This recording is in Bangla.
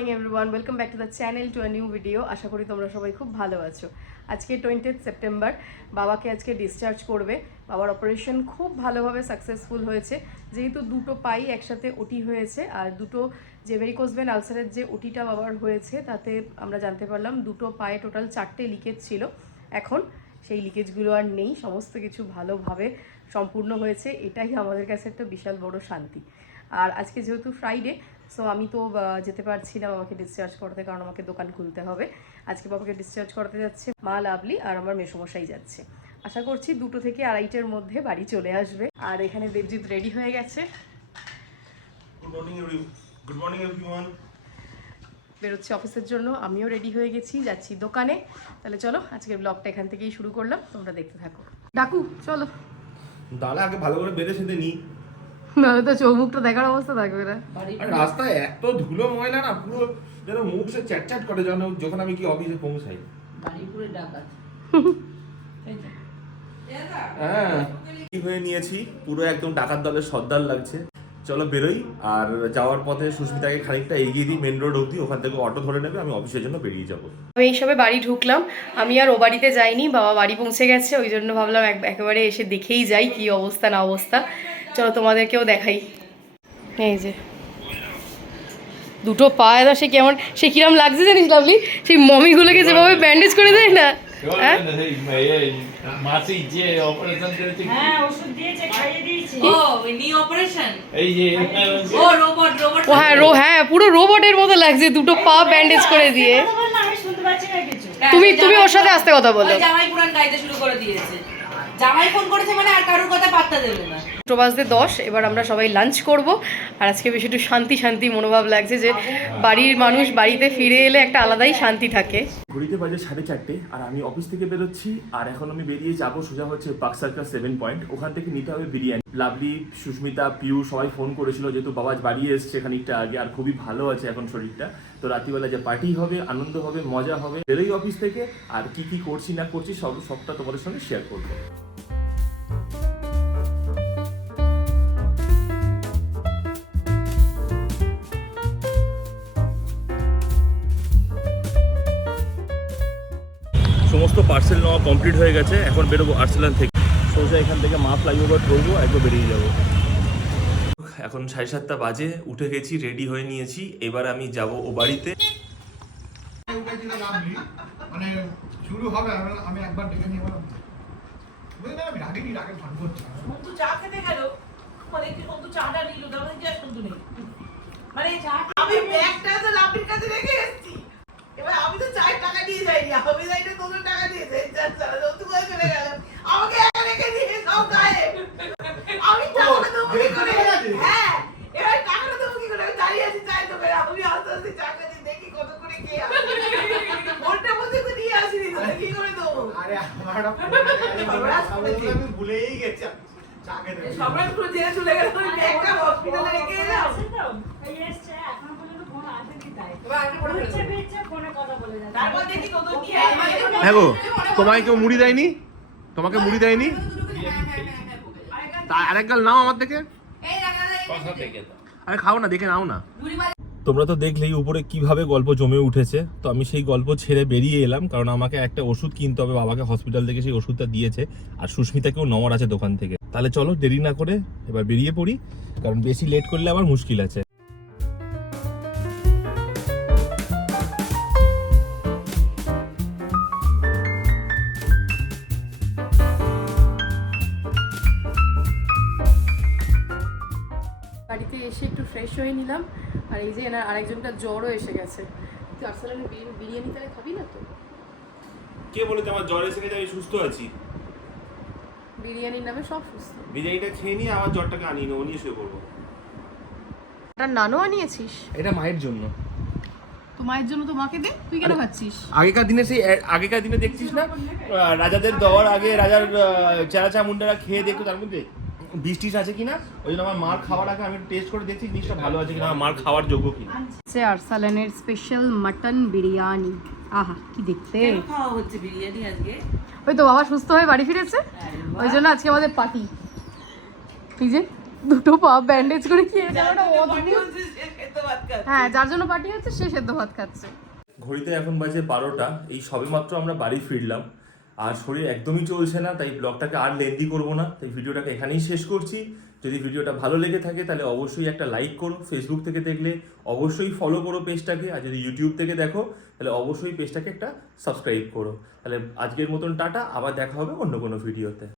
Morning everyone, welcome back to the channel to a new video. আশা করি তোমরা সবাই খুব ভালো আছো। আজকে 20 সেপ্টেম্বর, বাবাকে আজকে ডিসচার্জ করবে। বাবার অপারেশন খুব ভালোভাবে সাকসেসফুল হয়েছে, যেহেতু দুটো পাই একসাথে ওটি হয়েছে। আর দুটো যে ভেরিকোজ ভেন আলসারের যে ওটিটা বাবার হয়েছে, তাতে আমরা জানতে পারলাম দুটো পায়ে টোটাল 4টে লিকেজ ছিল। এখন সেই লিকেজগুলো আর নেই, সমস্ত কিছু ভালোভাবে সম্পূর্ণ হয়েছে। এটাই আমাদের কাছে একটা বিশাল বড় শান্তি। আর আজকে যেহেতু ফ্রাইডে, সো আমি তো যেতে পারছি না বাবাকে ডিসচার্জ করতে, কারণ আমাকে দোকান খুলতে হবে। আজকে বাবাকে ডিসচার্জ করতে যাচ্ছে মা লাভলি, আর আমার মেসোমশাই যাচ্ছে। আশা করছি 2 থেকে 2:30-এর মধ্যে বাড়ি চলে আসবে। আর এখানে দেবজিৎ রেডি হয়ে গেছে, গুড মর্নিং এভরিওয়ান। বেরোচ্ছে অফিসের জন্য। আমিও রেডি হয়ে গেছি, যাচ্ছি দোকানে। তাহলে চলো আজকের ব্লগটা এখান থেকেই শুরু করলাম, তোমরা দেখতে থাকো। ডাকু চলো, দাঁড়া আগে ভালো করে বেঁধে সেঁধে নি, নাহলে তো চৌমুখটা দেখার অবস্থা থাকবে না। রাস্তায় এত ধুলো ময়লা না, পুরো যেন মুখ সে চ্যাটচ্যাট করে যখন আমি কি অফিসে পৌঁছাই। বাড়িপুরে ডাকাত। হ্যাঁ, কি হয়ে নিয়েছি, পুরো একদম ডাকাত দলের সর্দার লাগছে। চলো বেরোই, আর যাওয়ার পথে সুস্মিতাকে খানিকটা এগিয়ে দিই মেন রোড অবধি, ওখান থেকে অটো ধরে নেবে, আমি অফিসের জন্য বেরিয়ে যাবো। আমি এই সবে বাড়ি ঢুকলাম, আমি আর ও বাড়িতে যাইনি, বাবা বাড়ি পৌঁছে গেছে। ওই জন্য ভাবলাম একেবারে এসে দেখেই যাই কি অবস্থা না অবস্থা। চলো তোমাদেরকেও দেখাই। এই যে দুটো পায়ে সে কেমন, সে কিরম লাগছে জানিস লাভলি, সেই মমিগুলোকে যেভাবে ব্যান্ডেজ করে দেয় না। হ্যাঁ, পুরো রোবটের মতো লাগছে, দুটো পা ব্যান্ডেজ করে দিয়ে। তুমি ওর সাথে আস্তে কথা বলো। জামাই পুরান গাইতে শুরু করে দিয়েছে, জামাই ফোন করেছে মানে আর কারোর কথা পাত্তা দেবে না। 10:10, এবার আমরা সবাই লাঞ্চ করব। আর আজকে বেশ একটু শান্তি মনোভাব লাগছে, যে বাড়ির মানুষ বাড়িতে ফিরে এলে একটা আলাদাই শান্তি থাকে। ঘড়িতে বাজে 4:30, আর আমি অফিস থেকে বেরোচ্ছি। আর এখন আমি বেরিয়ে যাবো সোজা হচ্ছে পার্ক সার্কাস 7 পয়েন্ট, ওখান থেকে নিতে হবে বিরিয়ানি। লাভলি, সুস্মিতা, পিউ সবাই ফোন করেছিল, যেহেতু বাবা বাড়ি এসছে খানিকটা আগে, আর খুবই ভালো আছে এখন শরীরটা। তো রাত্রিবেলা যে পার্টি হবে, আনন্দ হবে, মজা হবে। বেরোই অফিস থেকে, আর কি করছি না করছি সবটা তোমাদের সঙ্গে শেয়ার করবো। সমস্ত পার্সেল নেওয়া কমপ্লিট হয়ে গেছে, এখন বেরোবো আর্সেলান থেকে। সোজা এখান থেকে মা ফ্লাইওভার করবো, একবার বেরিয়ে যাবো। এখন 7:30 বাজে, উঠে গেছি, রেডি হয়ে নিয়েছি। এবার আমি যাব ও বাড়িতে। মানে শুরু হবে, আমি একবার ডেকে নিয়ে বললাম আমি রাগেনি, রাগের ভান করছি। সন্তু চা খেতে গেল, মানে কি সন্তু চাটা নিল, তারপরে কি আর সন্তু নেই, মানে আমি ব্যাগটা তো লাপির কাছে রেখে এসেছি। এবার আমি তো 4 টাকা দিয়ে যাইনি, আমি যাইতে 2 টাকা দিয়ে যাই, সন্তু করে চলে গেল, আমাকে একা রেখে দিয়ে সব গায়েব। আমি টাকাটা দেবো কি করে? হ্যাঁ, এবার টাকাটা দেবো কি করে? আমি দাঁড়িয়ে আছি চাই তো করে, আমি আস্তে আস্তে চা খাচ্ছি, দেখি কত করে কে আসে। ফোনটা বসে তো নিয়ে আসিনি, তো কি করে দেবো? আরে আমার আমি ভুলেই গেছি, চা খেতে সবাই পুরো জেনে চলে গেল, আমি ব্যাগটা হসপিটালে রেখে এলাম। তারপর দেখি কত কি হ্যাঁ গো, তোমায় কেউ মুড়ি দেয়নি? তোমাকে মুড়ি দেয়নি? আরেক গাল নাও আমার থেকে। আরে খাও না, দেখে নাও না। তোমরা তো দেখলেই উপরে কিভাবে গল্প জমে উঠেছে। তো আমি সেই গল্প ছেড়ে বেরিয়ে এলাম, কারণ আমাকে একটা ওষুধ কিনতে হবে। বাবাকে হসপিটাল থেকে সেই ওষুধটা দিয়েছে, আর সুস্মিতাকেও নেওয়ার আছে দোকান থেকে। তাহলে চলো দেরি না করে এবার বেরিয়ে পড়ি, কারণ বেশি লেট করলে আবার মুশকিল আছে। বাড়িতে এসে একটু ফ্রেশ হয়ে নিলাম। আর এই যে এনার আরেকজনটা জ্বরও এসে গেছে। তুই আর্সেলানের বিরিয়ানি তাহলে খাবি না তো? কে বলেছে আমার জ্বর এসে গেছে? আমি সুস্থ আছি। বিরিয়ানির নামে সব সুস্থ। বিরিয়ানিটা খেয়ে নিয়ে আমার জ্বরটাকে আনিয়ে নেবো, নিয়ে শুয়ে পড়বো। একটা নানও আনিয়েছিস? এটা মায়ের জন্য। তো মায়ের জন্য তো মাকে দে, তুই কেন খাচ্ছিস? আগেকার দিনে দেখছিস না, রাজাদের দেওয়ার আগে রাজার চেরা চামুন্ডারা খেয়ে দেখতো তার মধ্যে বৃষ্টিস আছে কিনা। ওই জন্য আমার মার খাওয়ার আগে আমি টেস্ট করে দেখছি জিনিসটা ভালো আছে কিনা, আমার মার খাওয়ার যোগ্য কিনা। আর্সেলানের স্পেশাল মাটন বিরিয়ানি। আহা কি দেখতে! খাওয়া হচ্ছে বিরিয়ানি আজকে। ওই তো বাবা সুস্থ হয়ে বাড়ি ফিরেছে, ওই জন্য আজকে আমাদের পার্টি। এই যে দুটো পা ব্যান্ডেজ করে কি যাওয়াটা যার জন্য অদ্ভুত। party হচ্ছে, সে খেতে ভাত খাচ্ছে। হ্যাঁ, যার জন্য পার্টি হচ্ছে সে সেদ্ধ ভাত খাচ্ছে। ঘড়িতে এখন বাজে 12টা, এই সবেমাত্র আমরা বাড়ি ফিরলাম আর শরীর একদমই চলছে না, তাই ব্লগটাকে আর লেন্দি করবো না, তাই ভিডিওটাকে এখানেই শেষ করছি। যদি ভিডিওটা ভালো লেগে থাকে তাহলে অবশ্যই একটা লাইক করো, ফেসবুক থেকে দেখলে অবশ্যই ফলো করো পেজটাকে, আর যদি ইউটিউব থেকে দেখো তাহলে অবশ্যই পেজটাকে একটা সাবস্ক্রাইব করো। তাহলে আজকের মতন টাটা, আবার দেখা হবে অন্য কোনো ভিডিওতে।